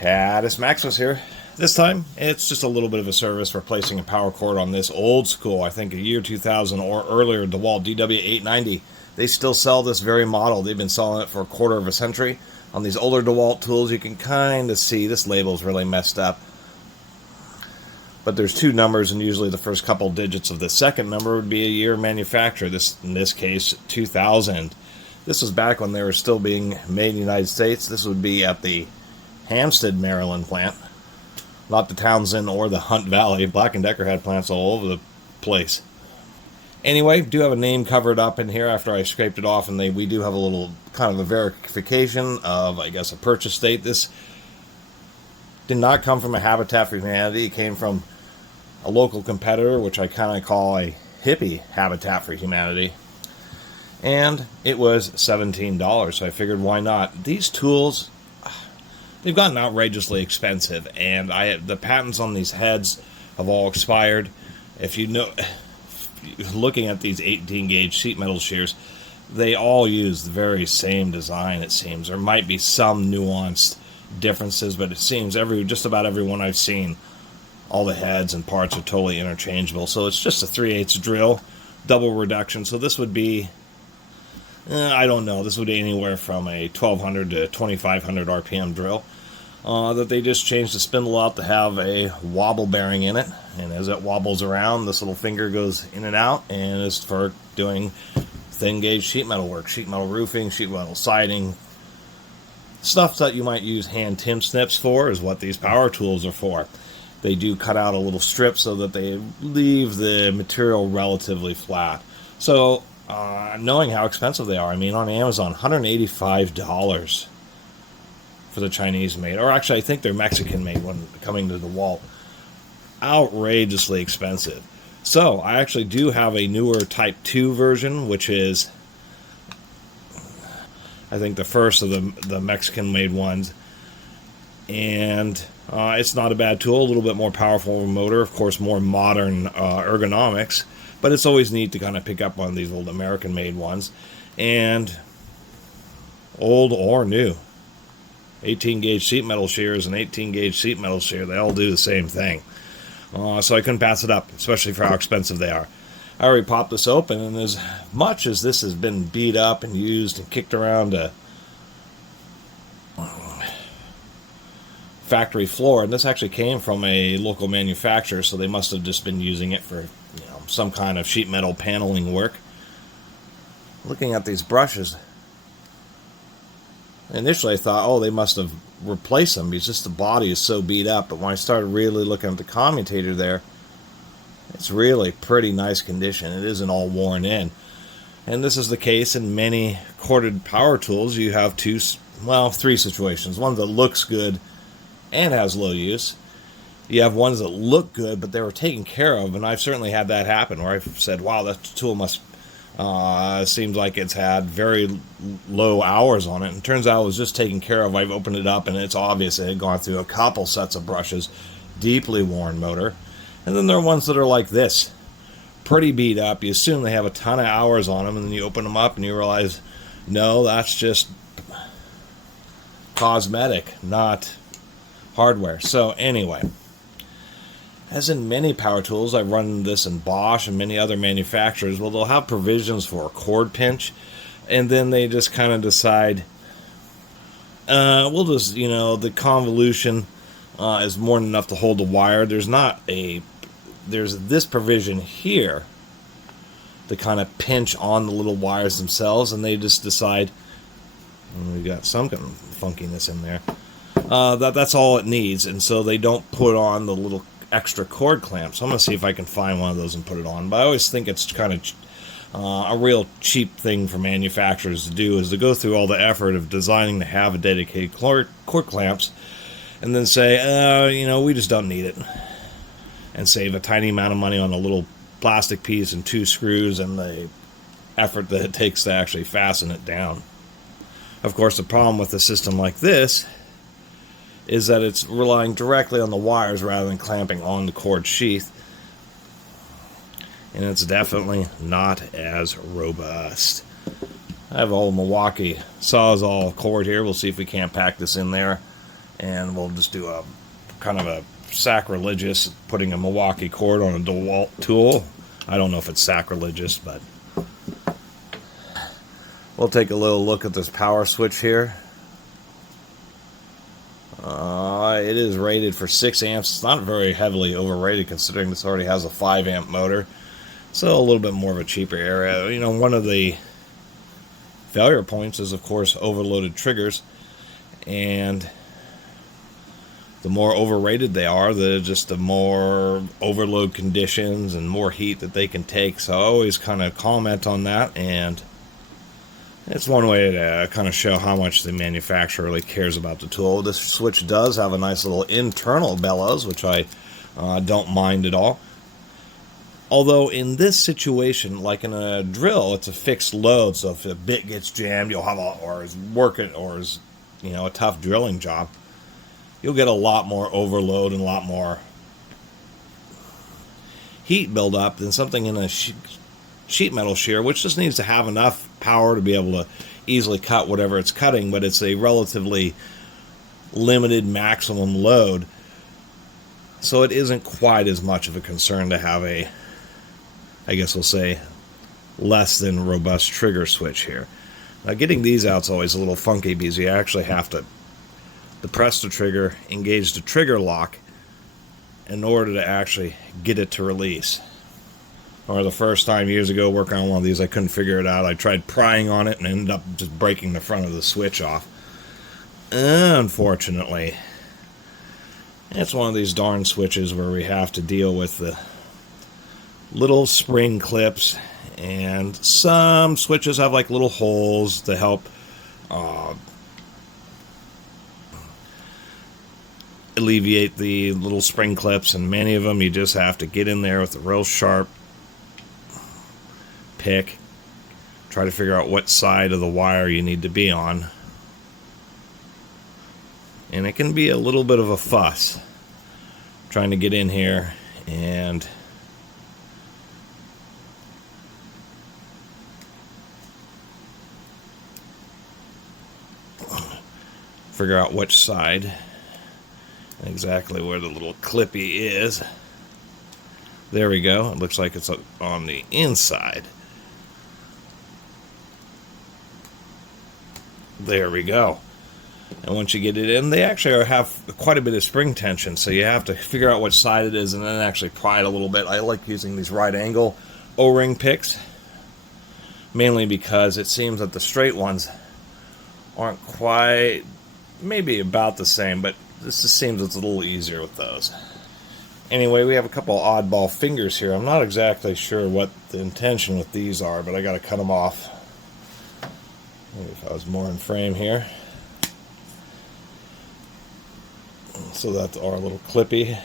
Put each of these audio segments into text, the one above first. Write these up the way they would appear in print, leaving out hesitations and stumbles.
Catus Maximus here. This time, it's just a little bit of a service for placing a power cord on this old school, I think a year 2000 or earlier, DeWalt DW890. They still sell this very model. They've been selling it for a quarter of a century. On these older DeWalt tools, you can kind of see this label's really messed up. But there's two numbers, and usually the first couple digits of the second number would be a year manufacture. In this case, 2000. This was back when they were still being made in the United States. This would be at the Hampstead, Maryland plant, not the Townsend or the Hunt Valley. Black & Decker had plants all over the place. Anyway, do have a name covered up in here after I scraped it off, and we do have a little kind of a verification of, I guess, a purchase date. This did not come from a Habitat for Humanity. It came from a local competitor, which I kind of call a hippie Habitat for Humanity. And it was $17, so I figured why not. These tools, they've gotten outrageously expensive, and the patents on these heads have all expired. If you know, looking at these 18 gauge sheet metal shears, they all use the very same design, it seems. There might be some nuanced differences, but it seems just about every one I've seen, all the heads and parts are totally interchangeable. So it's just a 3/8 drill, double reduction. So this would be, I don't know, this would be anywhere from a 1200 to 2500 RPM drill. That they just changed the spindle out to have a wobble bearing in it, and as it wobbles around, this little finger goes in and out, and is for doing thin gauge sheet metal work, sheet metal roofing, sheet metal siding. Stuff that you might use hand tim snips for is what these power tools are for. They do cut out a little strip so that they leave the material relatively flat. So, knowing how expensive they are, I mean, on Amazon, $185 for the Chinese made, or actually I think they're Mexican made when coming to DeWalt. Outrageously expensive. So, I actually do have a newer Type 2 version, which is, I think, the first of the Mexican made ones. And it's not a bad tool, a little bit more powerful motor, of course more modern ergonomics, but it's always neat to kind of pick up on these old American made ones. And old or new, 18 gauge sheet metal shears and 18 gauge sheet metal shear, they all do the same thing. So I couldn't pass it up, especially for how expensive they are. I already popped this open, and as much as this has been beat up and used and kicked around a factory floor, and this actually came from a local manufacturer, so they must have just been using it for, some kind of sheet metal paneling work. Looking at these brushes, initially I thought, oh, they must have replaced them because just the body is so beat up, but when I started really looking at the commutator there, it's really pretty nice condition. It isn't all worn in. And this is the case in many corded power tools. You have three situations. One that looks good and has low use. You have ones that look good, but they were taken care of, and I've certainly had that happen, where I've said, wow, that tool must, seems like it's had very low hours on it, and it turns out it was just taken care of. I've opened it up, and it's obvious it had gone through a couple sets of brushes, deeply worn motor. And then there are ones that are like this, pretty beat up. You assume they have a ton of hours on them, and then you open them up and you realize, no, that's just cosmetic, not hardware. So anyway, as in many power tools, I've run this in Bosch and many other manufacturers, well, they'll have provisions for a cord pinch, and then they just kind of decide, we'll just, the convolution is more than enough to hold the wire. There's this provision here to kind of pinch on the little wires themselves, and they just decide, we've got some kind of funkiness in there, that's all it needs, and so they don't put on the little extra cord clamps. So I'm going to see if I can find one of those and put it on, but I always think it's kind of a real cheap thing for manufacturers to do, is to go through all the effort of designing to have a dedicated cord clamps, and then say, we just don't need it, and save a tiny amount of money on a little plastic piece and 2 screws and the effort that it takes to actually fasten it down. Of course, the problem with a system like this is that it's relying directly on the wires rather than clamping on the cord sheath, and it's definitely not as robust. I have a old Milwaukee Sawzall cord here. We'll see if we can't pack this in there and we'll just do a kind of a sacrilegious putting a Milwaukee cord on a DeWalt tool. I don't know if it's sacrilegious, but we'll take a little look at this power switch here. It is rated for 6 amps. It's not very heavily overrated considering this already has a 5 amp motor. So a little bit more of a cheaper area. You know, one of the failure points is, of course, overloaded triggers. And the more overrated they are, the more overload conditions and more heat that they can take. So I always kind of comment on that, and it's one way to kind of show how much the manufacturer really cares about the tool. This switch does have a nice little internal bellows, which I don't mind at all. Although in this situation, like in a drill, it's a fixed load, so if a bit gets jammed, you'll have a tough drilling job, you'll get a lot more overload and a lot more heat buildup than something in a sheet metal shear, which just needs to have enough power to be able to easily cut whatever it's cutting, but it's a relatively limited maximum load, so it isn't quite as much of a concern to have a, I guess we'll say, less than robust trigger switch here. Now getting these out is always a little funky because you actually have to depress the trigger, engage the trigger lock in order to actually get it to release. Or the first time years ago working on one of these, I couldn't figure it out. I tried prying on it and ended up just breaking the front of the switch off. Unfortunately, it's one of these darn switches where we have to deal with the little spring clips, and some switches have like little holes to help alleviate the little spring clips, and many of them you just have to get in there with a real sharp pick, try to figure out what side of the wire you need to be on, and it can be a little bit of a fuss trying to get in here and figure out which side, exactly where the little clippy is. There we go. It looks like it's on the inside. There we go. And once you get it in, they actually have quite a bit of spring tension, so you have to figure out which side it is and then actually pry it a little bit. I like using these right angle O-ring picks, mainly because it seems that the straight ones aren't quite, maybe about the same, but this just seems it's a little easier with those. Anyway, we have a couple oddball fingers here. I'm not exactly sure what the intention with these are, but I got to cut them off. Maybe if I was more in frame here. So that's our little clippy.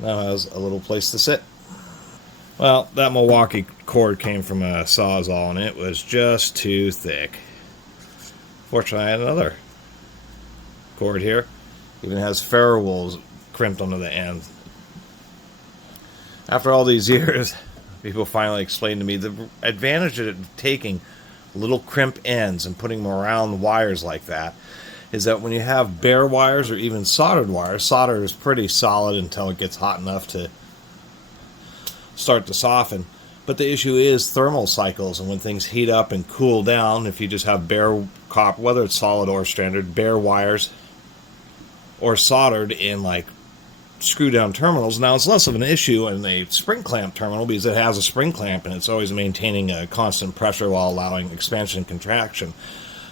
Now has a little place to sit. Well, that Milwaukee cord came from a Sawzall, and it was just too thick. Fortunately, I had another cord here. Even has ferro wools crimped onto the end. After all these years, people finally explained to me the advantage of taking little crimp ends and putting them around wires like that is that when you have bare wires or even soldered wires, solder is pretty solid until it gets hot enough to start to soften. But the issue is thermal cycles, and when things heat up and cool down, if you just have bare copper, whether it's solid or standard, bare wires or soldered in like screw down terminals, now it's less of an issue in a spring clamp terminal because it has a spring clamp and it's always maintaining a constant pressure while allowing expansion and contraction.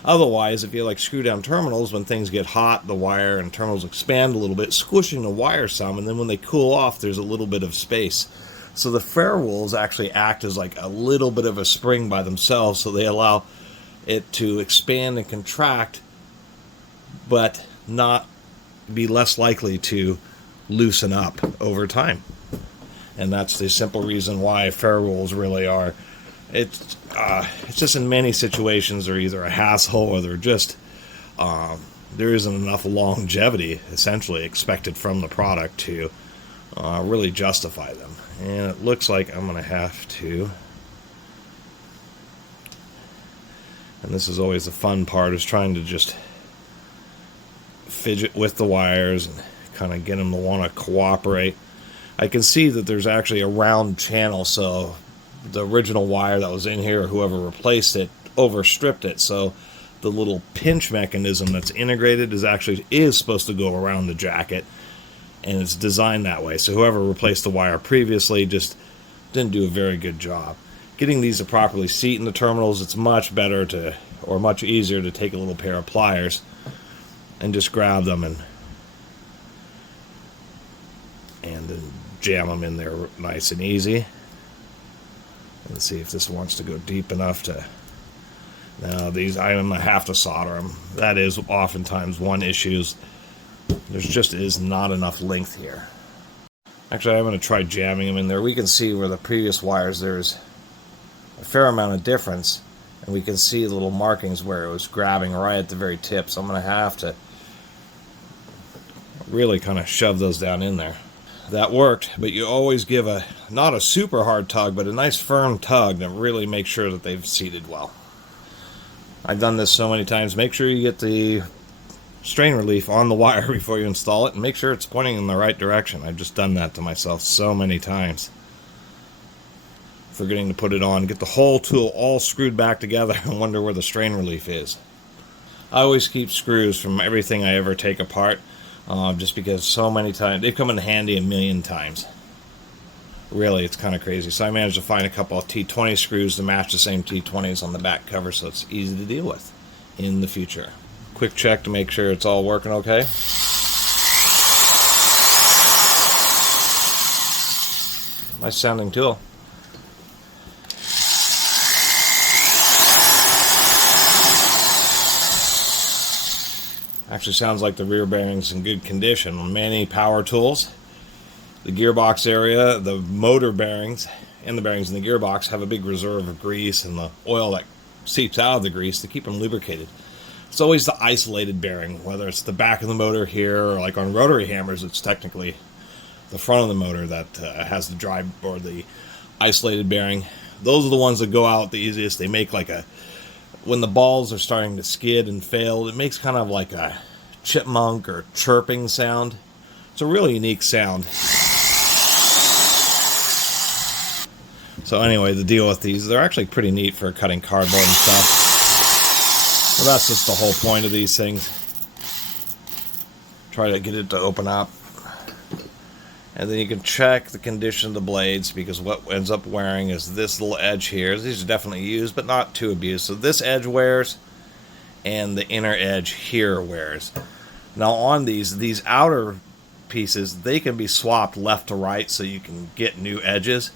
Otherwise, if you like screw down terminals, when things get hot, the wire and terminals expand a little bit, squishing the wire some, and then when they cool off, there's a little bit of space. So the ferro wools actually act as like a little bit of a spring by themselves, so they allow it to expand and contract, but not be less likely to loosen up over time. And that's the simple reason why ferro wools really are. It's just in many situations they're either a hassle or they're just there isn't enough longevity essentially expected from the product to really justify them. And it looks like I'm going to have to And this is always the fun part, is trying to just fidget with the wires and kind of get them to want to cooperate. I can see that there's actually a round channel, so the original wire that was in here, or whoever replaced it, overstripped it. So the little pinch mechanism that's integrated is supposed to go around the jacket, and it's designed that way. So whoever replaced the wire previously just didn't do a very good job. Getting these to properly seat in the terminals, it's much better to, or much easier to take a little pair of pliers and just grab them and then jam them in there nice and easy. Let's see if this wants to go deep enough to... Now these, I'm going to have to solder them. That is oftentimes one issue. There just is not enough length here. Actually, I'm going to try jamming them in there. We can see where the previous wires, there's a fair amount of difference, and we can see the little markings where it was grabbing right at the very tip. So I'm going to have to really kind of shove those down in there. That worked, but you always give not a super hard tug, but a nice firm tug to really make sure that they've seated well. I've done this so many times. Make sure you get the strain relief on the wire before you install it, and make sure it's pointing in the right direction. I've just done that to myself so many times, forgetting to put it on, get the whole tool all screwed back together and wonder where the strain relief is. I always keep screws from everything I ever take apart, just because so many times they've come in handy a million times. Really, it's kind of crazy. So I managed to find a couple of T20 screws to match the same T20s on the back cover, so it's easy to deal with in the future. Quick check to make sure it's all working okay. Nice sounding tool. Actually sounds like the rear bearing's in good condition. On many power tools, the gearbox area, the motor bearings, and the bearings in the gearbox have a big reserve of grease and the oil that seeps out of the grease to keep them lubricated. It's always the isolated bearing, whether it's the back of the motor here, or like on rotary hammers, it's technically the front of the motor that has the dry or the isolated bearing. Those are the ones that go out the easiest. They make like when the balls are starting to skid and fail, it makes kind of like a chipmunk or chirping sound. It's a really unique sound. So anyway, the deal with these, they're actually pretty neat for cutting cardboard and stuff. Well, that's just the whole point of these things. Try to get it to open up. And then you can check the condition of the blades, because what ends up wearing is this little edge here. These are definitely used, but not too abused. So this edge wears, and the inner edge here wears. Now on these outer pieces, they can be swapped left to right so you can get new edges.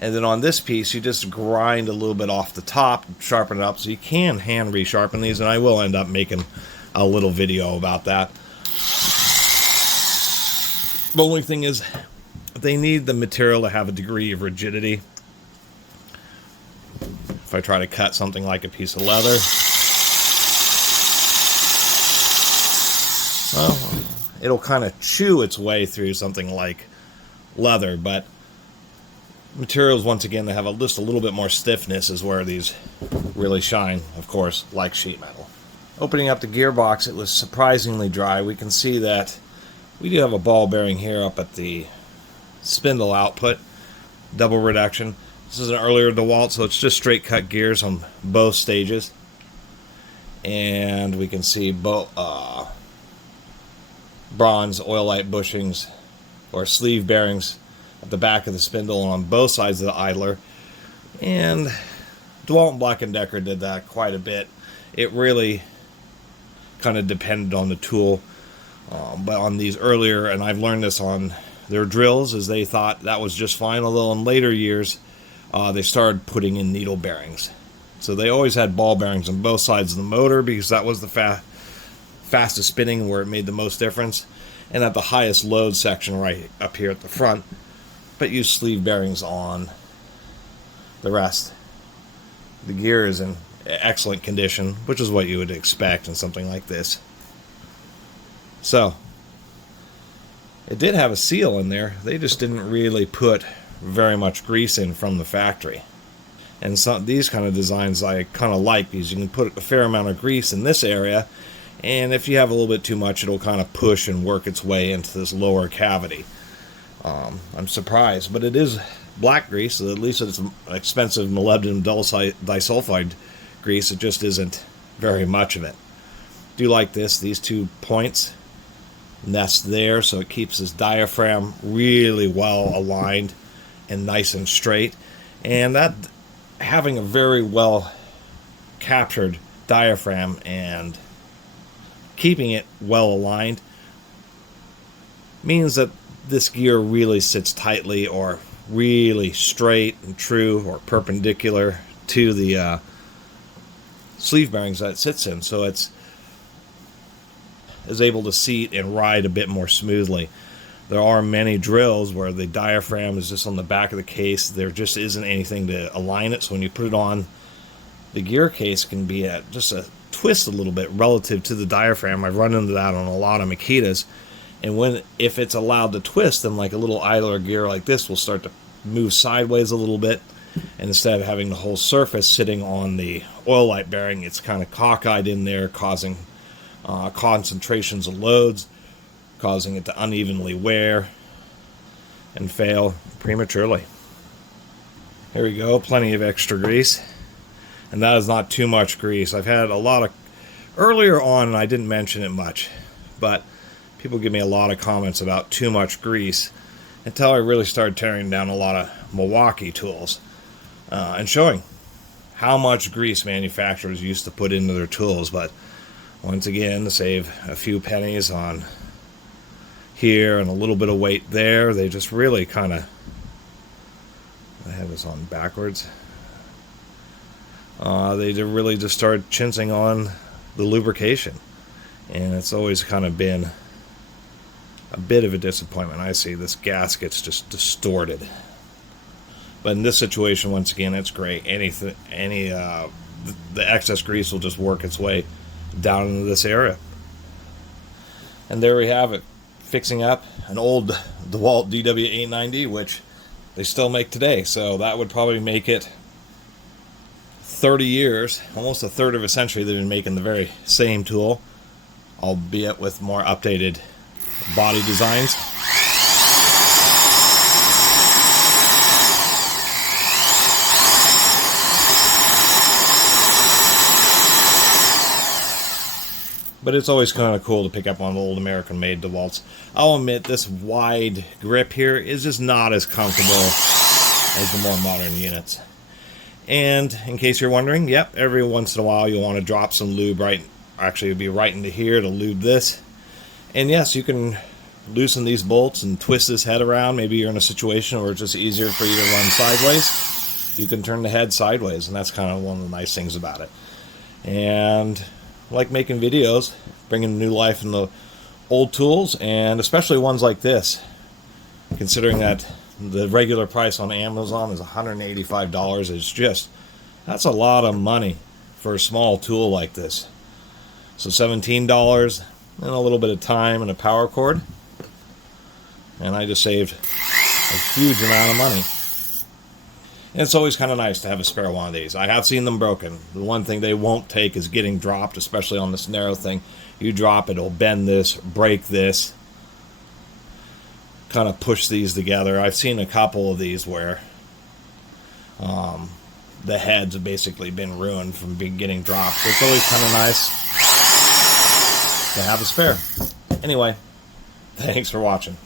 And then on this piece, you just grind a little bit off the top, sharpen it up, so you can hand resharpen these, and I will end up making a little video about that. The only thing is, they need the material to have a degree of rigidity. If I try to cut something like a piece of leather, well, it'll kind of chew its way through something like leather, but materials, once again, that have just a little bit more stiffness is where these really shine, of course, like sheet metal. Opening up the gearbox, it was surprisingly dry. We can see that we do have a ball bearing here up at the spindle output, double reduction. This is an earlier DeWalt, so it's just straight cut gears on both stages. And we can see bronze oil-light bushings or sleeve bearings at the back of the spindle on both sides of the idler. And DeWalt and Black & Decker did that quite a bit. It really kind of depended on the tool. But on these earlier, and I've learned this on their drills, is they thought that was just fine, although in later years they started putting in needle bearings. So they always had ball bearings on both sides of the motor, because that was the fastest spinning, where it made the most difference, and at the highest load section right up here at the front, but use sleeve bearings on the rest. The gear is in excellent condition, which is what you would expect in something like this. So, it did have a seal in there. They just didn't really put very much grease in from the factory. And these kind of designs I kind of like, because you can put a fair amount of grease in this area, and if you have a little bit too much, it'll kind of push and work its way into this lower cavity. I'm surprised, but it is black grease, so at least it's expensive molybdenum disulfide grease. It just isn't very much of it. Do like this, these 2 points nest there, so it keeps this diaphragm really well aligned and nice and straight. And that, having a very well captured diaphragm and keeping it well aligned, means that this gear really sits tightly or really straight and true or perpendicular to the sleeve bearings that it sits in, so it's is able to seat and ride a bit more smoothly. There are many drills where the diaphragm is just on the back of the case. There just isn't anything to align it, so when you put it on, the gear case can be just a twist a little bit relative to the diaphragm. I've run into that on a lot of Makitas, and if it's allowed to twist, then like a little idler gear like this will start to move sideways a little bit, and instead of having the whole surface sitting on the oil light bearing, it's kind of cockeyed in there, causing concentrations of loads, causing it to unevenly wear and fail prematurely. Here we go, plenty of extra grease, and that is not too much grease. I've had a lot of earlier on, and I didn't mention it much, but people give me a lot of comments about too much grease until I really started tearing down a lot of Milwaukee tools and showing how much grease manufacturers used to put into their tools. But once again, to save a few pennies on here and a little bit of weight there, they just really kind of, I have this on backwards, they really just started chinsing on the lubrication, and it's always kind of been a bit of a disappointment. I see this gasket's just distorted, but in this situation, once again, it's great. The excess grease will just work its way down into this area. And there we have it, fixing up an old DeWalt DW890, which they still make today. So that would probably make it 30 years, almost a third of a century they've been making the very same tool, albeit with more updated body designs. But it's always kind of cool to pick up on old American-made DeWalts. I'll admit, this wide grip here is just not as comfortable as the more modern units. And in case you're wondering, yep, every once in a while you'll want to drop some lube it'll be right into here to lube this. And yes, you can loosen these bolts and twist this head around. Maybe you're in a situation where it's just easier for you to run sideways. You can turn the head sideways, and that's kind of one of the nice things about it. And like making videos, bringing new life in the old tools, and especially ones like this, considering that the regular price on Amazon is $185. It's just, that's a lot of money for a small tool like this. So $17 and a little bit of time and a power cord, and I just saved a huge amount of money. And it's always kind of nice to have a spare one of these. I have seen them broken. The one thing they won't take is getting dropped, especially on this narrow thing. You drop it, it'll bend this, break this, kind of push these together. I've seen a couple of these where the heads have basically been ruined from getting dropped. So it's always kind of nice to have a spare. Anyway, thanks for watching.